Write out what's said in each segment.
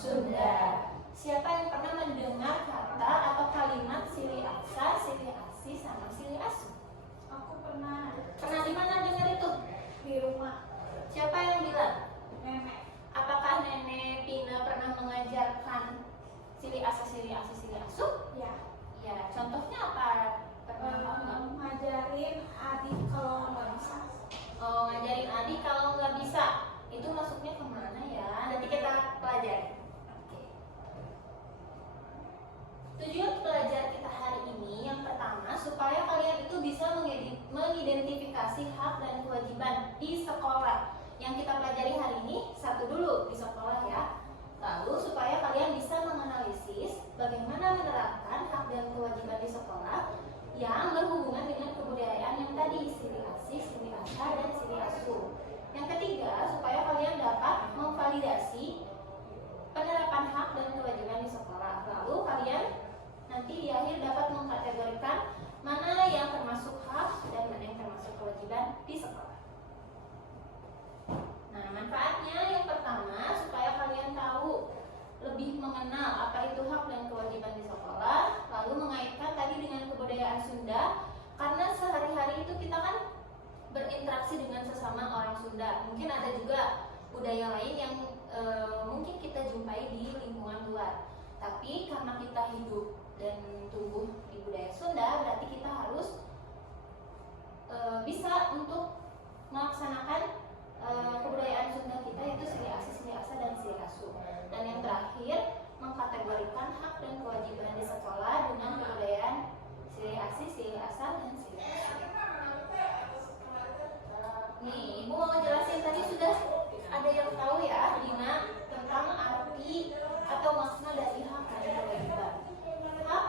Sunda. Siapa yang pernah mendengar kata atau kalimat silih asa, silih asi, sama silih asu? Aku pernah Pernah di mana dengar itu? di rumah Siapa yang bilang? nenek. Apakah Nenek Pina pernah mengajarkan silih asa, silih asi, silih asu? Ya, Ya, contohnya apa? Pernah tahu nggak? ngajarin adik kalau nggak bisa. Oh, ngajarin adik kalau nggak bisa. Itu masuknya kemana ya? Nanti kita pelajari. Oke. Tujuan belajar kita hari ini yang pertama supaya kalian itu bisa mengidentifikasi hak dan kewajiban di sekolah. Yang kita pelajari hari ini satu dulu di sekolah ya. Lalu supaya kalian bisa menganalisis bagaimana menerapkan hak dan kewajiban di sekolah yang berhubungan dengan kebudayaan yang tadi silih asi, silih asa, dan silih asu. Yang ketiga, supaya kalian dapat memvalidasi penerapan hak dan kewajiban di sekolah. Lalu kalian nanti di akhir dapat mengkategorikan mana yang termasuk hak dan mana yang termasuk kewajiban di sekolah. Nah, manfaatnya yang pertama supaya kalian tahu lebih mengenal apa itu hak dan kewajiban di sekolah, lalu mengaitkan tadi dengan kebudayaan Sunda, karena sehari-hari itu kita kan berinteraksi dengan sesama orang Sunda. Mungkin ada juga budaya lain yang mungkin kita jumpai di lingkungan luar. Tapi karena kita hidup dan tumbuh di budaya Sunda, berarti kita harus bisa untuk melaksanakan kebudayaan Sunda kita, yaitu silih asi, silih asa, dan silih asu. Dan yang terakhir, mengkategorikan hak dan kewajiban di sekolah dengan kebudayaan silih asi, silih asa, dan silih asu. Nih, Ibu mau ngejelasin tadi sudah ada yang tahu ya, Dina, tentang arti atau makna dari hak dan kewajiban. Hak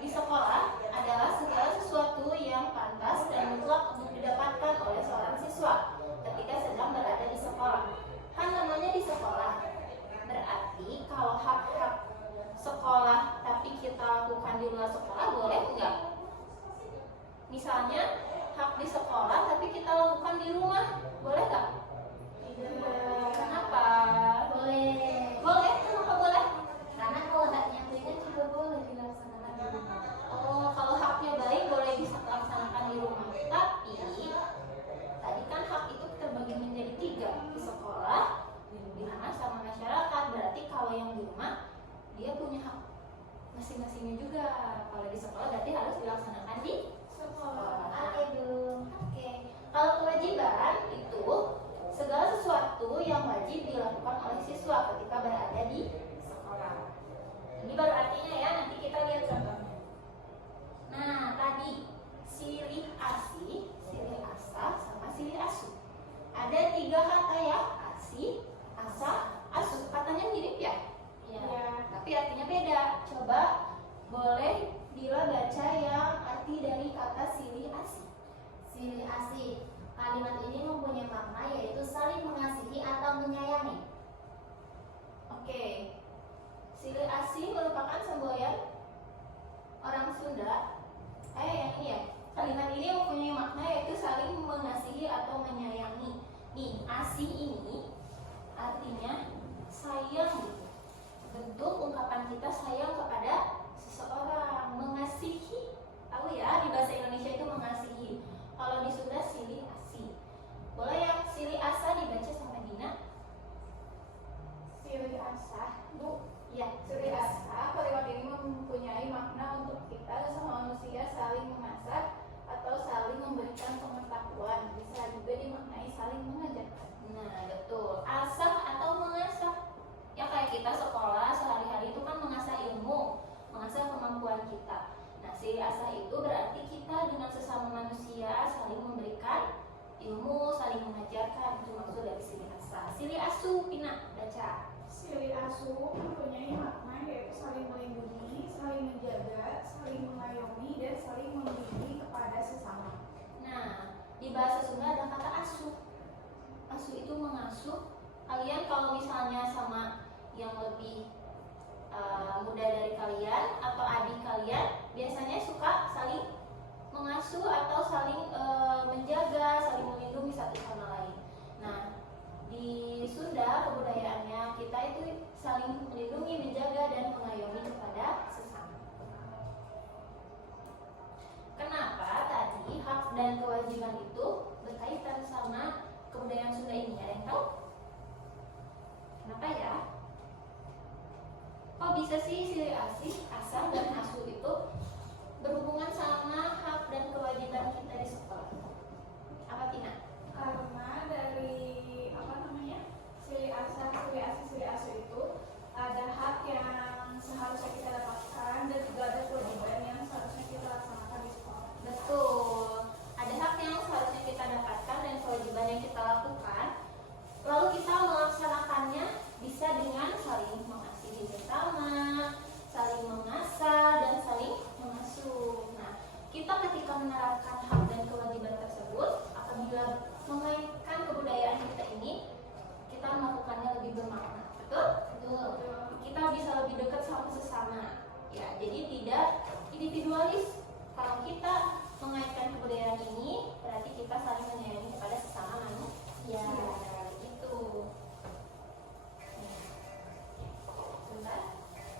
di sekolah adalah segala sesuatu yang pantas dan mutlak untuk didapatkan oleh seorang siswa ketika sedang berada di sekolah. Kan namanya di sekolah. Berarti kalau hak-hak sekolah tapi kita lakukan di luar sekolah boleh nggak? Misalnya hak di sekolah tapi kita lakukan di rumah, boleh nggak? Tidak. Kenapa? Boleh. Boleh? Kenapa boleh? Karena kalau haknya ringan juga boleh dilaksanakan di rumah. Oh, kalau haknya baik boleh dilaksanakan di rumah. Tapi tadi kan hak itu terbagi menjadi 3, di sekolah, di rumah, sama masyarakat. Berarti kalau yang di rumah dia punya hak masing-masingnya juga. Kalau di sekolah berarti harus dilaksanakan di sekolah. Oke, belum. Oke. Kalau kewajiban itu segala sesuatu yang wajib dilakukan oleh siswa ketika berada di sekolah. Ini baru artinya ya, nanti kita lihat contohnya. Nah, tadi silih asi, silih asa, sama silih asu. Ada 3 kata ya, asi, asa, asu. Katanya mirip ya? Iya. Tapi artinya beda. Coba boleh Dila baca yang arti dari kata silih asi. Silih asi. Kalimat ini mempunyai makna yaitu saling mengasihi atau menyayangi. Oke. Silih asi merupakan semboyan orang Sunda. Yang ini ya. Kalimat ini mempunyai makna yaitu saling mengasihi atau menyayangi. Nih, asi ini artinya sayang gitu. Bentuk ungkapan kita sayang kepada seseorang, mengasihi. Tahu ya, di bahasa Indonesia itu mengasihi. Kalau di Sunda silih asi. Boleh yang silih asa dibaca sama Dina? Silih asa. Bu, ya, silih asa. Kalimat ini mempunyai makna untuk kita sesama manusia saling mengasah atau saling memberikan pengetahuan. Bisa juga dimaknai saling mengajarkan. Nah, betul. Asah atau mengasah. Ya kayak kita sekolah sehari-hari itu kan mengasah ilmu, mengasah kemampuan kita. Nah, silih asah itu berarti kita dengan sesama manusia saling memberikan ilmu, saling mengajarkan. Itu maksud dari silih asah. Silih asu, Pina, baca. Silih asu mempunyai makna yaitu saling melindungi, saling menjaga, saling mengayomi, dan saling membimbing kepada sesama. Nah, di bahasa Sunda ada kata asuh. Asuh itu mengasuh. Kalian kalau misalnya sama yang lebih muda dari kalian atau adik kalian, biasanya suka saling mengasuh atau saling menjaga, saling melindungi satu sama lain. Nah, di Sunda kebudayaannya kita itu saling melindungi, menjaga, dan mengayomi kepada sesama. Kenapa tadi hak dan kewajiban itu berkaitan sama kebudayaan Sunda ini? Ada yang tahu? Kenapa ya? Kok bisa sih silih asih, asah, dan asuh itu berhubungan sama hak dan kewajiban kita di sekolah? Apa Tina? Karena dari silih asah, silih asuh itu ada hak yang seharusnya kita dapatkan dan juga ada kewajiban yang seharusnya kita laksanakan di sekolah. Betul. Ada hak yang seharusnya kita dapatkan dan kewajiban yang kita lakukan. Lalu kita melaksanakannya bisa dengan saling mengasihi bersama, saling mengasah, dan saling mengasuh. Nah, kita ketika menerapkan hak dan kewajiban tersebut, apabila mengaitkan kebudayaan kita ini, kita melakukannya lebih bermakna. Betul? Betul. Kita bisa lebih dekat sama sesama. Ya, jadi tidak individualis. Kalau kita mengaitkan kebudayaan ini, berarti kita saling menyayangi kepada sesama manusia. Gitu. Sebentar.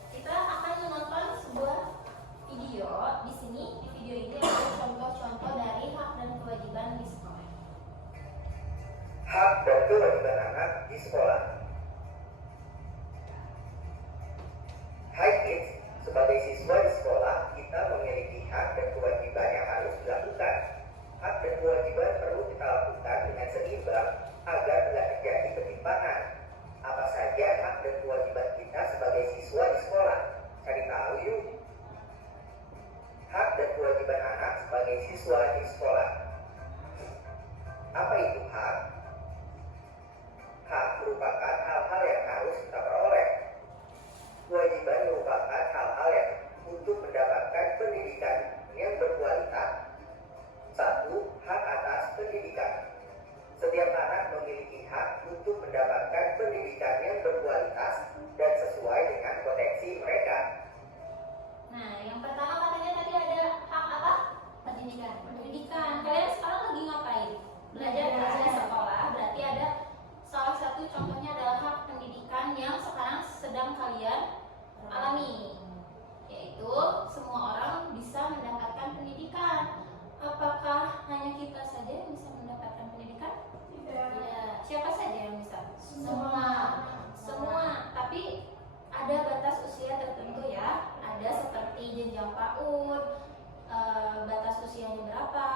Kita akan menonton sebuah video. Di sini, di video ini ada contoh-contoh dari hak dan kewajiban di sekolah. Hak dan kewajiban anak di sekolah. Hai kids, sebagai siswa di sekolah, kita memiliki hak dan kewajiban yang harus dilakukan. Hak dan kewajiban perlu kita lakukan dengan seimbang agar tidak terjadi ketimpangan. Apa saja hak dan kewajiban kita sebagai siswa di sekolah? Cari tahu yuk. Hak dan kewajiban anak sebagai siswa di sekolah. Apa itu hak? Hak merupakan hal-hal yang harus kita peroleh. Kewajiban merupakan hal-hal yang untuk mendapatkan pendidikan yang berkualitas. 1. Hak atas pendidikan. Setiap anak memiliki hak untuk mendapatkan pendidikan yang berkualitas dan sesuai dengan potensi mereka. Nah, yang pertama katanya tadi ada hak apa? Pendidikan. Pendidikan. Kalian sekarang lagi ngapain? Belajar di sekolah. Berarti ada salah satu contohnya adalah hak pendidikan yang sekarang sedang kalian alami, yaitu semua orang bisa mendapatkan pendidikan. Apakah hanya kita saja yang bisa mendapatkan pendidikan? Tidak. Ya, siapa saja yang bisa? Semua. Semua. Tapi ada batas usia tertentu ya. Ada seperti jenjang PAUD, batas usianya berapa,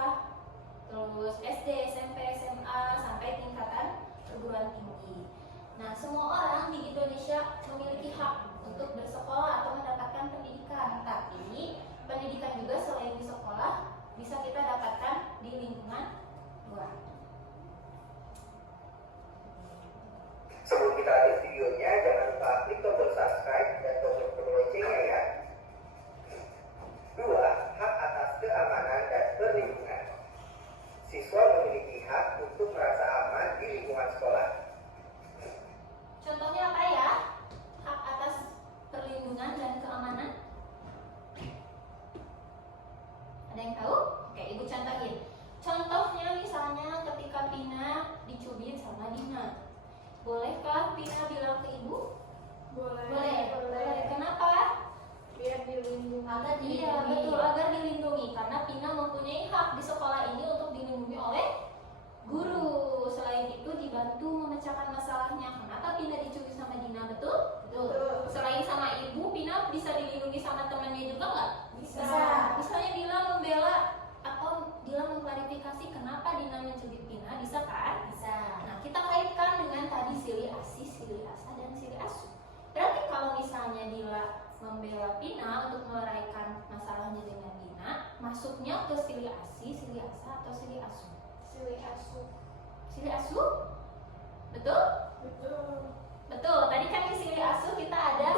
terus SD, SMP, SMA, sampai tingkatan perguruan tinggi. Nah, semua orang di Indonesia memiliki hak untuk bersekolah atau mendapatkan pendidikan. Tapi pendidikan juga selain di sekolah bisa kita dapatkan di lingkungan luar. Sebelum kita lanjut videonya, jangan lupa klik tombol subscribe dan tombol loncengnya ya. 2. Hak atas keamanan dan perlindungan. Siswa memiliki hak untuk merasa aman di lingkungan sekolah. Contohnya apa ya? Hak atas perlindungan dan keamanan. Ada yang tahu? Oke, Ibu contohin. Contohnya misalnya ketika Pina dicubit sama Dina. Bolehkah Pina bilang ke Ibu? Boleh. Kenapa? Biar dilindungi. Betul, agar dilindungi. Karena Pina mempunyai hak di sekolah ini untuk dilindungi oleh guru. Selain itu dibantu memecahkan masalahnya. Kenapa Pina dicubit sama Dina? Betul? Betul. Selain sama ibu, Pina bisa dilindungi sama temannya juga nggak? Bisa. Misalnya Dina membela atau Dina mengklarifikasi kenapa Dina mencubit Pina, bisa kan? Bisa. Nah, kita kaitkan dengan tadi silih asih, silih asah, dan silih asuh. Berarti kalau misalnya Dila membela Pina untuk meluraikan masalahnya dengan Dina, masuknya ke silih asih, silih asah, atau silih asuh? Silih asuh. Silih asuh? Betul? Betul. Betul, tadi kan di silih asuh kita ada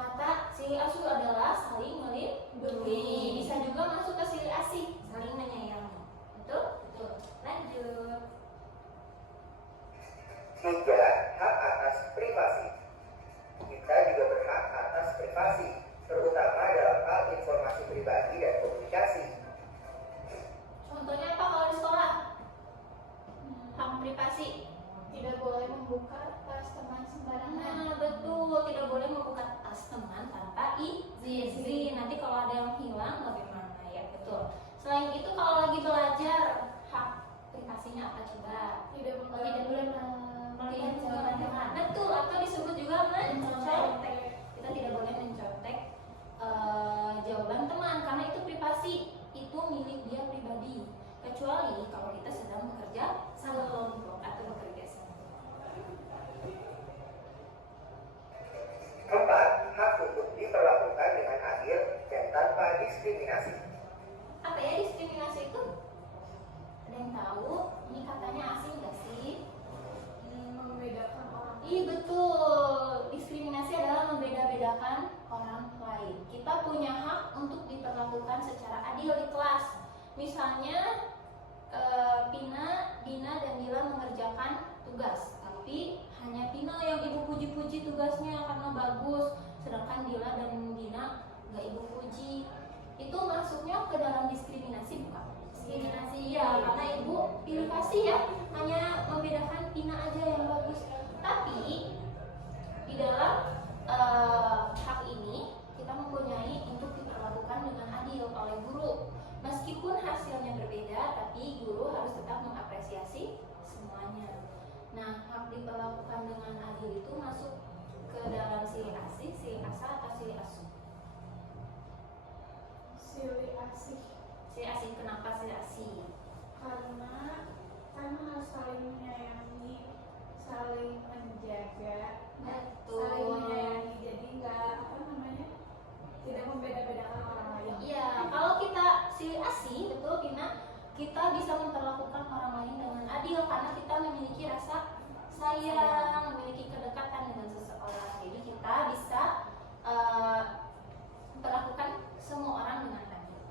kata silih asuh adalah saling melindungi. Bisa juga masuk ke silih asih, saling menyayangi. Betul? Betul. Lanjut. 3. Hak atas privasi. Kita juga berhak atas privasi, terutama dalam hal informasi pribadi dan komunikasi. Contohnya apa kalau di sekolah? Hak privasi. Tidak boleh membuka tas teman sembarangan. Nah, betul. maksudnya apa coba? Tidak Tidak boleh melihat jawaban teman. Betul, atau disebut juga mencontek. Kita tidak boleh mencontek jawaban teman karena itu privasi, itu milik dia pribadi. Kecuali kalau kita sedang bekerja sekelompok atau bekerja sama. Keempat, hak untuk diperlakukan dengan adil dan tanpa diskriminasi. Apa ya diskriminasi itu? Ada yang tahu? Ini katanya asing gak sih? Membedakan orang. Iya betul. Diskriminasi adalah membeda-bedakan orang lain. Kita punya hak untuk diperlakukan secara adil di kelas. Misalnya Dina dan Dila mengerjakan tugas, tapi hanya Pina yang ibu puji-puji tugasnya karena bagus, sedangkan Dila dan Dina nggak ibu puji. Itu masuknya ke dalam diskriminasi bukan? Diskriminasi ya, karena ibu pilih kasih ya, hanya membedakan Pina aja yang bagus. Tapi di dalam hak ini kita mempunyai untuk diperlakukan dengan adil oleh guru. Meskipun hasilnya berbeda, tapi guru harus tetap mengapresiasi semuanya. Nah, hak diperlakukan dengan adil itu masuk ke dalam silih asih, silih asa, atau silih asuh? Silih asih. Silih asih, kenapa silih asih? Karena kan harus saling menyayangi, saling menjaga, Betul. saling menyayangi. Jadi nggak tidak membeda-bedakan orang lain. Iya, kalau kita silih asih, betul Pina, kita bisa memperlakukan orang lain dengan adil karena kita memiliki rasa sayang, memiliki kedekatan dengan seseorang. Jadi kita bisa memperlakukan semua orang dengan adil.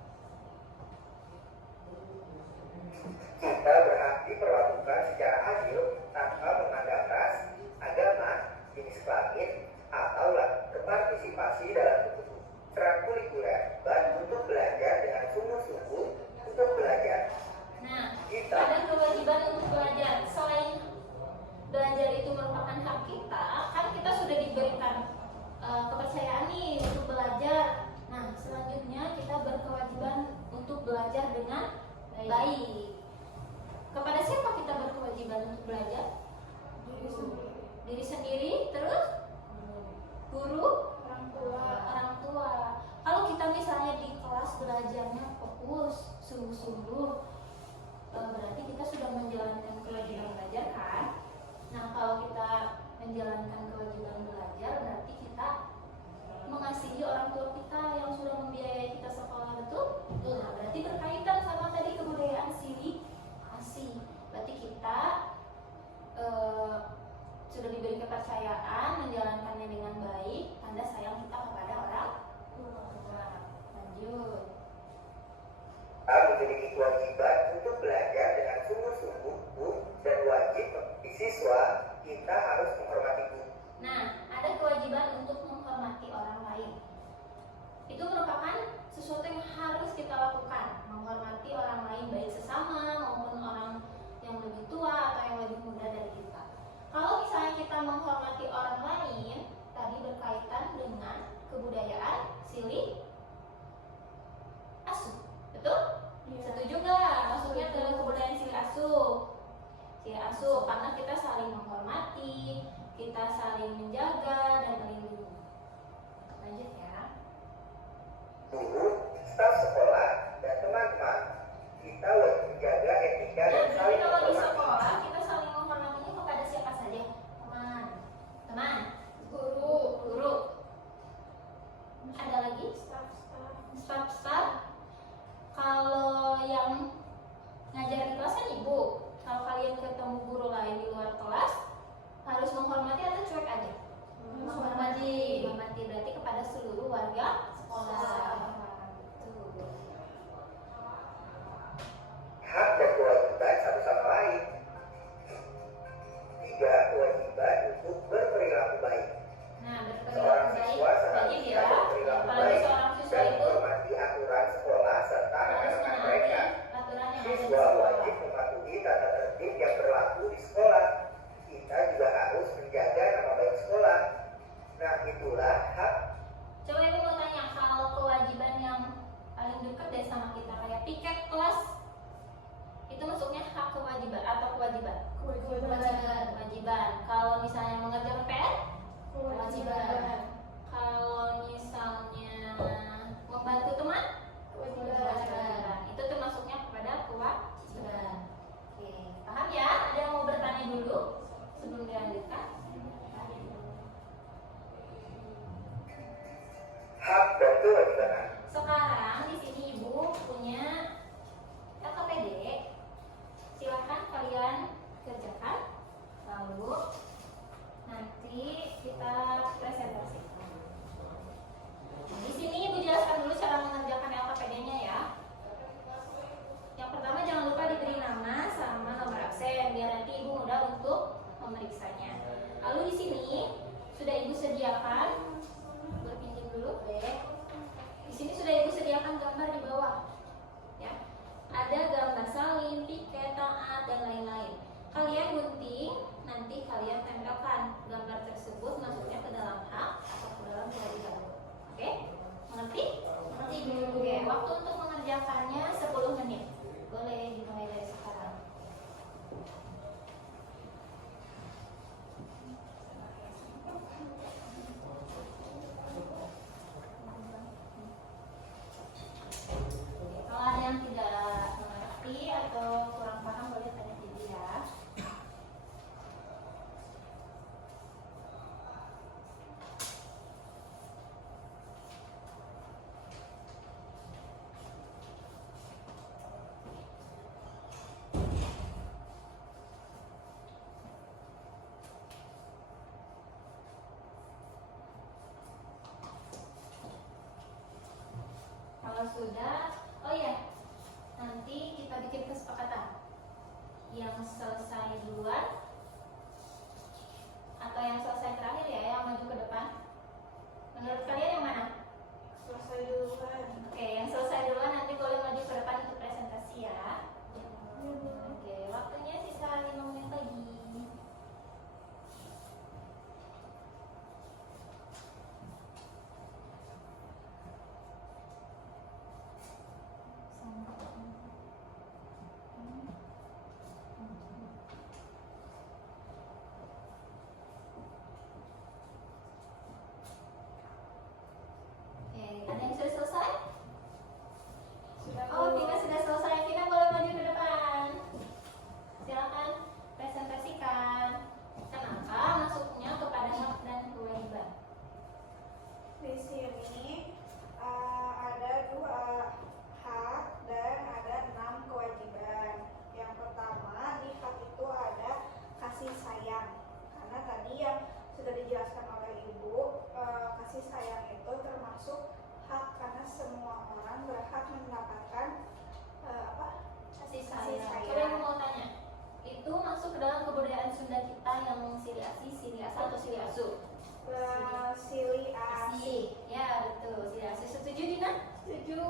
Kita berhak diperlakukan secara adil tanpa memandang ras, agama, jenis kelamin, atau berpartisipasi dalam ekstrakurikuler dan untuk belajar dengan sungguh-sungguh untuk belajar. Nah, Kita ada kewajiban untuk belajar. Selain belajar itu merupakan hak kita, kan kita sudah diberikan kepercayaan nih untuk belajar. Nah, selanjutnya kita berkewajiban untuk belajar dengan baik. Kepada siapa kita berkewajiban untuk belajar? Diri sendiri, Diri sendiri, terus guru, orang tua. orang tua. Kalau kita misalnya di kelas belajarnya fokus, sungguh-sungguh, berarti kita sudah menjalankan kewajiban belajar kan? Nah, kalau kita menjalankan kewajiban belajar, berarti kita mengasihi orang tua kita yang sudah membiayai kita sekolah, betul? Nah, berarti berkaitan sama tadi kebudayaan silih asih. Berarti kita sudah diberi kepercayaan menjalankannya dengan baik, tanda sayang kita kepada orang tua. Lanjut. kita memiliki kewajiban untuk belajar dengan sungguh-sungguh dan wajib siswa kita harus menghormati guru. Nah, ada kewajiban untuk menghormati orang lain. Itu merupakan sesuatu yang harus kita lakukan, menghormati orang lain baik sesama maupun orang yang lebih tua atau yang lebih muda dari kita. Kalau misalnya kita menghormati orang lain, tadi berkaitan dengan kebudayaan silih asuh, betul? Iya. Setuju nggak? Maksudnya ke kebudayaan silih asuh. Silih asuh karena kita saling menghormati, kita saling menjaga dan melindungi. Lanjut ya. Guru, staf sekolah, dan teman-teman, kita wajib menjaga etika Nah, dan jadi saling kalau di menghormati. sekolah kita saling menghormatinya kepada siapa saja? Teman, Guru, guru. Ada lagi? staff. Staf. Kalau yang ngajar di kelas kan ibu. Kalau kalian ketemu guru lain di luar kelas, harus menghormati atau cuek aja? Menghormati. Menghormati berarti kepada seluruh warga sekolah. Betul. Hak dan kewajiban satu sama lain. 3. Kewajiban untuk berperilaku baik. Nah, Seorang berperilaku baik siswa wajib seharusnya ya. berperilaku Apalagi baik seorang siswa dan itu menghormati aturan sekolah serta harus anak-anak menaati mereka. aturan yang ada di Siswa sekolah. wajib mematuhi tata tertib yang berlaku di sekolah. Kita juga harus menjaga nama baik sekolah. Nah, itulah hak. Coba ibu mau tanya, kalau kewajiban kewajiban atau kewajiban? Kewajiban. Kewajiban. Kalau misalnya mengerjakan PR? Kewajiban. Kalau misalnya membantu teman? Kewajiban. Itu termasuknya kepada kewajiban. Oke, paham ya? Ada yang mau bertanya dulu sebelum dilanjutkan? Hak dan kewajiban. Sekarang di sini Ibu punya LKPD. Silahkan kalian kerjakan. Lalu nanti kita presentasikan. Di sini Ibu jelaskan dulu cara mengerjakan LKPD-nya ya. Yang pertama jangan lupa diberi nama sama nomor absen biar nanti Ibu mudah untuk memeriksanya. Lalu di sini sudah Ibu sediakan, berpinjam dulu deh. Di sini sudah Ibu sediakan gambar di bawah. Ya. Ada gambar salin, piket, taat dan lain-lain. Kalian gunting, nanti kalian tempelkan gambar tersebut masuknya ke dalam hak atau ke dalam kewajiban. Oke? Mengerti? Mengerti dulu. Oke, waktu untuk mengerjakannya 10 menit. Boleh dimulai dari sekarang. Kalau ada yang tidak mengerti atau kurang paham boleh tanya Ibu ya. Kalau sudah, oh ya, nanti kita bikin kesepakatan. Yang selesai duluan atau yang selesai terakhir ya, yang maju ke depan. Menurut kalian yang mana? Selesai duluan. Oke, yang selesai duluan nanti boleh maju ke depan untuk presentasi ya. Oke, waktunya sisa 5 menit lagi. Oke, ada yang sudah selesai? Sudah. Oh, Vina sudah selesai. Vina boleh maju ke depan. Silakan presentasikan. Kenapa masuknya kepada hak dan kewajiban? Di sini ada 2 hak dan ada 6 kewajiban. Yang pertama di hak itu ada kasih sayang. Karena tadi yang sudah dijelaskan oleh Ibu, kasih sayang itu termasuk hak karena semua orang berhak mendapatkan Kasih Kasih sayang. sayang. Coba yang mau tanya. Itu masuk ke dalam kebudayaan Sunda kita yang sili asi, sili asa atau sili asu? sili asi. Ya, betul. Sili asi. Setuju Dina? Setuju.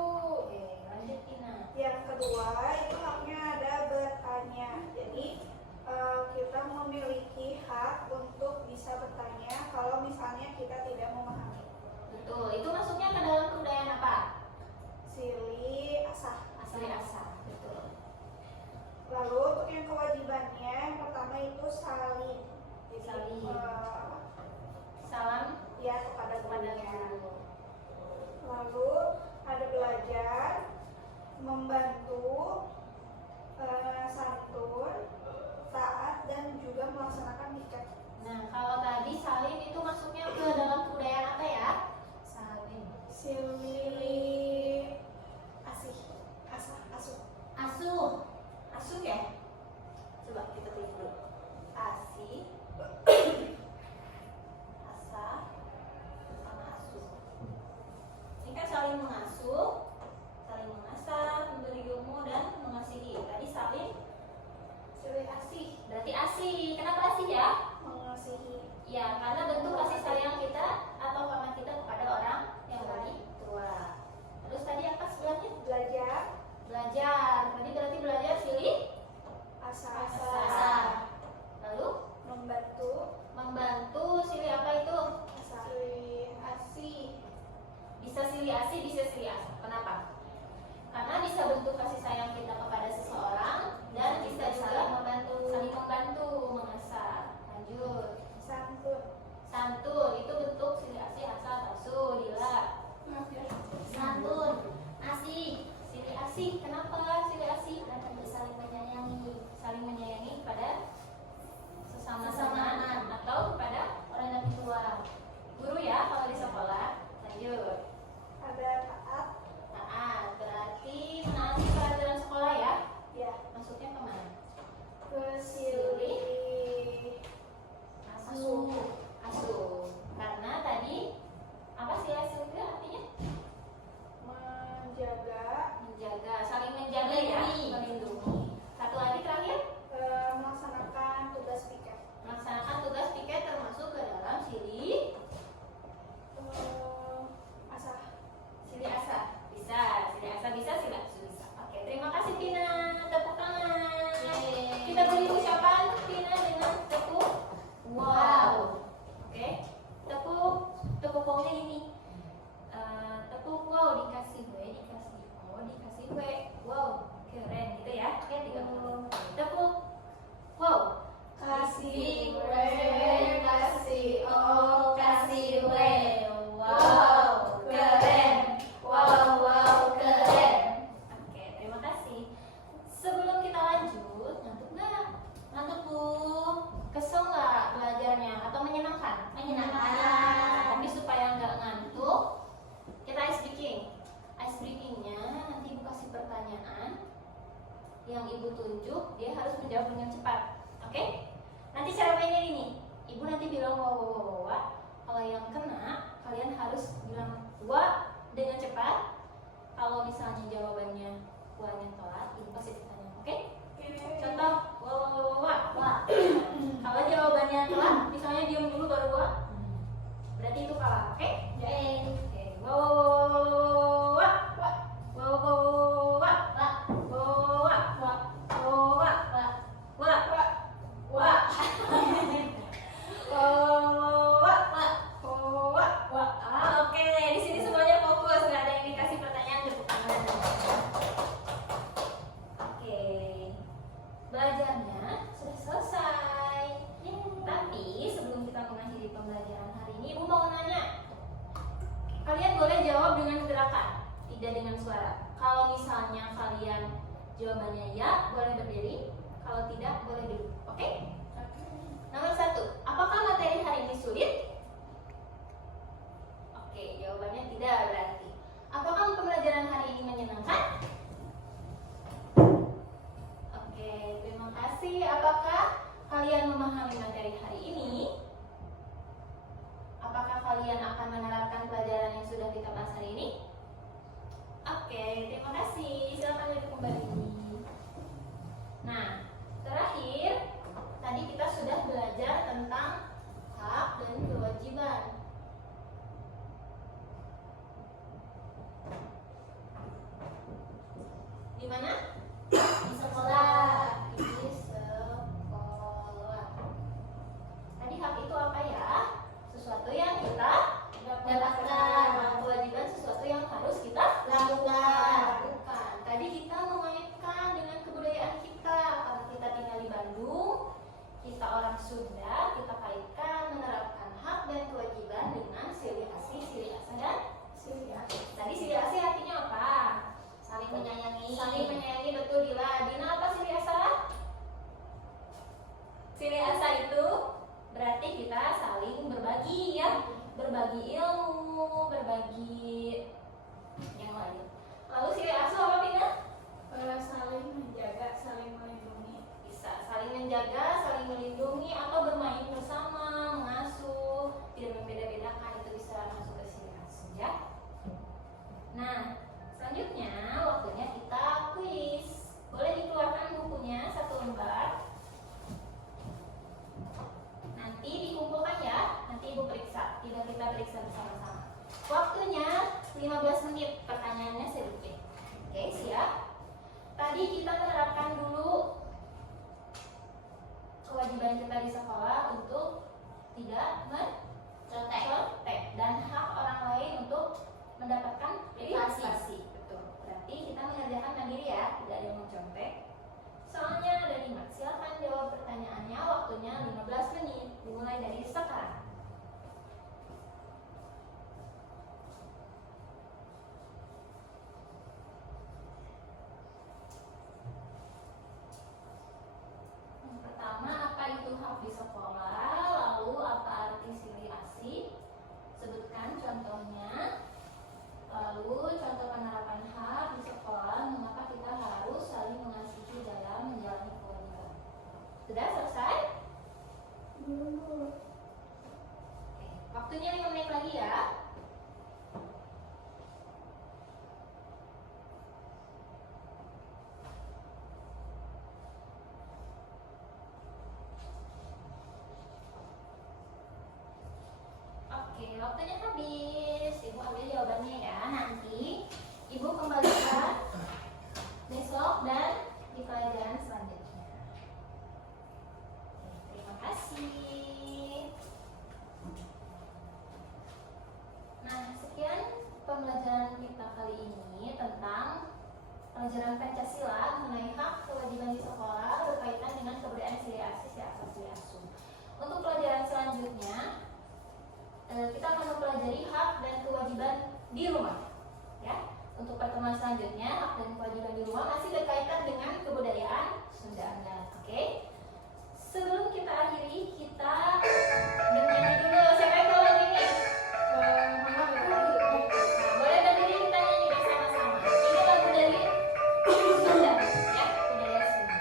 Oke, lanjut Dina. Yang kedua itu haknya ada bertanya. Jadi kita memiliki hak untuk bisa bertanya kalau misalnya kita tidak memahami. Betul. Itu masuknya ke dalam kebudayaan apa? Sili asah. Asli asa. Betul. Lalu untuk yang kewajibannya yang pertama itu salin. Jadi Salin. Salam ya kepada kepada gurunya. guru. Lalu ada belajar, membantu, santun, taat dan juga melaksanakan hikmat. Nah, kalau tadi salim itu masuknya ke dalam kebudayaan apa ya? Salim. Sili asih, asah, asuh. Asuh. Asuh ya? Coba kita tulis dulu. Asih. Asa. Sama asuh. Ini kan saling mengasuh, saling mengasah, memberi ilmu dan mengasihi. Tadi saling Sili asih, berarti asih. Kenapa asih ya? mengasihi. Ya, karena bentuk kasih sayang kita atau hormat kita kepada orang yang lebih tua. Terus tadi apa sebelahnya? Belajar, Belajar. Tadi berarti belajar silih asah, asa. Lalu membantu silih apa itu? Sili asih. Bisa silih asih, bisa silih asa. Kenapa? Karena bisa bentuk kasih sayang kita kepada seseorang dan bisa juga saling menyayangi kepada sesama Sesama teman anak. atau kepada orang yang lebih tua. Guru ya kalau di sekolah. Lanjut. Ada taat. Taat berarti menaati peraturan sekolah ya. Ya. Masuknya kemana? Ke silih Asuh. Asuh. Karena tadi apa sih asuh itu artinya? menjaga, Saling menjaga ya, Melindungi. melindungi. Satu lagi terakhir, melaksanakan tugas piket. melaksanakan tugas piket termasuk ke dalam silih Asah. asah. Bisa, silih asah bisa, silih asuh bisa. Oke, terima kasih Tina. Tepuk tangan. Yeay. Kita beri ucapan Tina dengan tepuk wow. Oke, tepuk wownya ini. Tepuk wow dikasih W, dikasih O, dikasih W. Wow, keren gitu ya. Oke, 3 tepuk wow. Kasih W, kasih O, kasih W. Wow, keren. Wow, keren. Oke, terima kasih. Sebelum kita lanjut, ngantuk nggak? Ngantuk Bu. Kesel nggak belajarnya atau menyenangkan? Menyenangkan. Tapi supaya nggak ngantuk, kita ice breaking. Ice breakingnya nanti Ibu kasih pertanyaan yang Ibu tunjuk, dia harus menjawab dengan cepat. Oke? Nanti cara mainnya ini, Ibu nanti bilang wah wah wah wah, wah. Kalau yang kena, kalian harus bilang wah dengan cepat. Kalau misalnya jawabannya wahnya telat, Ibu kasih pertanyaan. Oke? Contoh wah wah wah wah, wah. Kalau jawabannya telat, misalnya diam dulu baru wah, berarti itu kalah. Oke? Yeay. Oke. Wah wah wah wah wah. Wah wah wah wah. Wah, Wah wah wah wah. wah, Wah wah. Wah. Oke, di sini semuanya fokus, nggak ada yang dikasih pertanyaan, tepuk tangan. Oke, belajarnya sudah selesai. Tapi sebelum kita mengakhiri pembelajaran hari ini, Ibu mau nanya. Kalian boleh jawab dengan gerakan, tidak dengan suara. Kalau misalnya kalian jawabannya ya, boleh berdiri. Kalau tidak, boleh duduk. Oke? Nomor 1, apakah materi hari ini sulit? Oke, jawabannya tidak berarti. Apakah pembelajaran hari ini menyenangkan? Oke, terima kasih. Apakah kalian memahami materi hari ini? Apakah kalian akan menerapkan pelajaran yang sudah kita bahas hari ini? Oke, terima kasih. Silakan duduk kembali. Nah, terakhir tadi kita sudah belajar tentang hak dan kewajiban. Di mana? di sekolah. Di sekolah. Tadi hak itu apa ya? Sesuatu yang kita dapatkan. Kewajiban sesuatu yang harus kita Lakukan. lakukan. Tadi kita mengaitkan dengan kebudayaan kita. Karena kita tinggal di Bandung, kita orang Sunda, kita kaitkan menerapkan hak dan kewajiban dengan silih asih, silih asa dan silih asih. Tadi silih asih artinya apa? Saling menyayangi. Saling menyayangi, betul Dila. Dina apa silih asa? Silih asa itu berarti kita saling berbagi ya, berbagi ilmu, berbagi yang lain. Lalu silih asa apa Dina? Saling menjaga, saling melindungi. Bisa saling menjaga, saling melindungi atau bermain bersama, mengasuh, tidak membeda-bedakan, itu bisa masuk ke silih asa ya. Nah, selanjutnya waktunya kita kuis. Boleh dikeluarkan bukunya 1 lembar. Nanti dikumpulkan ya, nanti Ibu periksa, tidak kita periksa bersama-sama. Waktunya 15 menit, pertanyaannya sedikit. Oke, siap? Tadi kita menerapkan dulu kewajiban kita di sekolah untuk tidak mencontek dan hak orang lain untuk mendapatkan privasi. Betul. Berarti kita mengerjakan mandiri ya, tidak ada yang mencontek. Soalnya ada 5. Silakan jawab pertanyaannya. Waktunya 15 menit. Dimulai dari sekarang. waktunya habis. Ibu ambil jawabannya ya. Nanti Ibu kembalikan besok dan di pelajaran selanjutnya. Oke, terima kasih. Nah, sekian pembelajaran kita kali ini tentang pelajaran Pancasila mengenai hak kewajiban di sekolah berkaitan dengan kebudayaan Sili Asih, Sili Asal, Sili Asuh. Untuk pelajaran selanjutnya, kita akan mempelajari hak dan kewajiban di rumah. Ya, untuk pertemuan selanjutnya hak dan kewajiban di rumah masih berkaitan dengan kebudayaan Sunda. Oke. Sebelum kita akhiri, kita bernyanyi dulu. Siapa yang mau nyanyi? Nah, boleh berdiri kita nyanyi bersama-sama. Ini lagu dari Sunda, ya, budaya Sunda.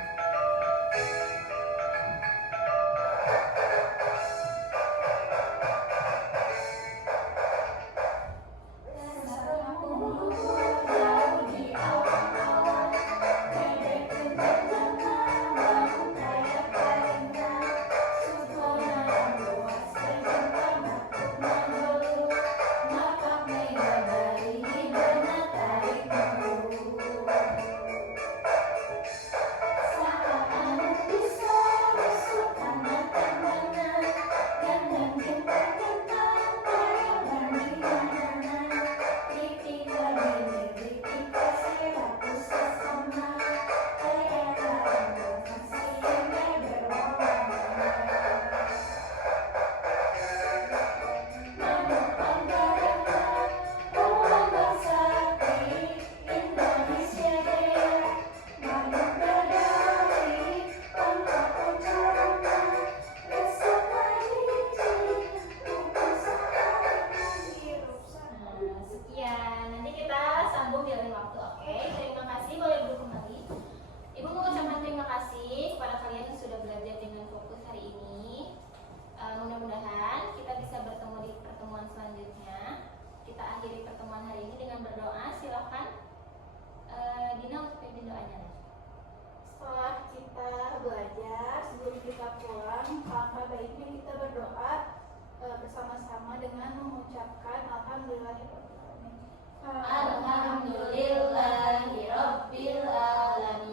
Sekian, nanti kita sambung di lain waktu, oke? Terima kasih, boleh duduk kembali. Ibu mengucapkan terima kasih kepada kalian yang sudah belajar dengan fokus hari ini. Mudah-mudahan kita bisa bertemu di pertemuan selanjutnya. Kita akhiri pertemuan hari ini dengan berdoa. Silakan, Dina untuk pimpin doanya. Setelah kita belajar, sebelum kita pulang, langkah baiknya kita berdoa bersama-sama dengan mengucapkan Alhamdulillahirobbilalamin. Alhamdulillahirabbil alamin.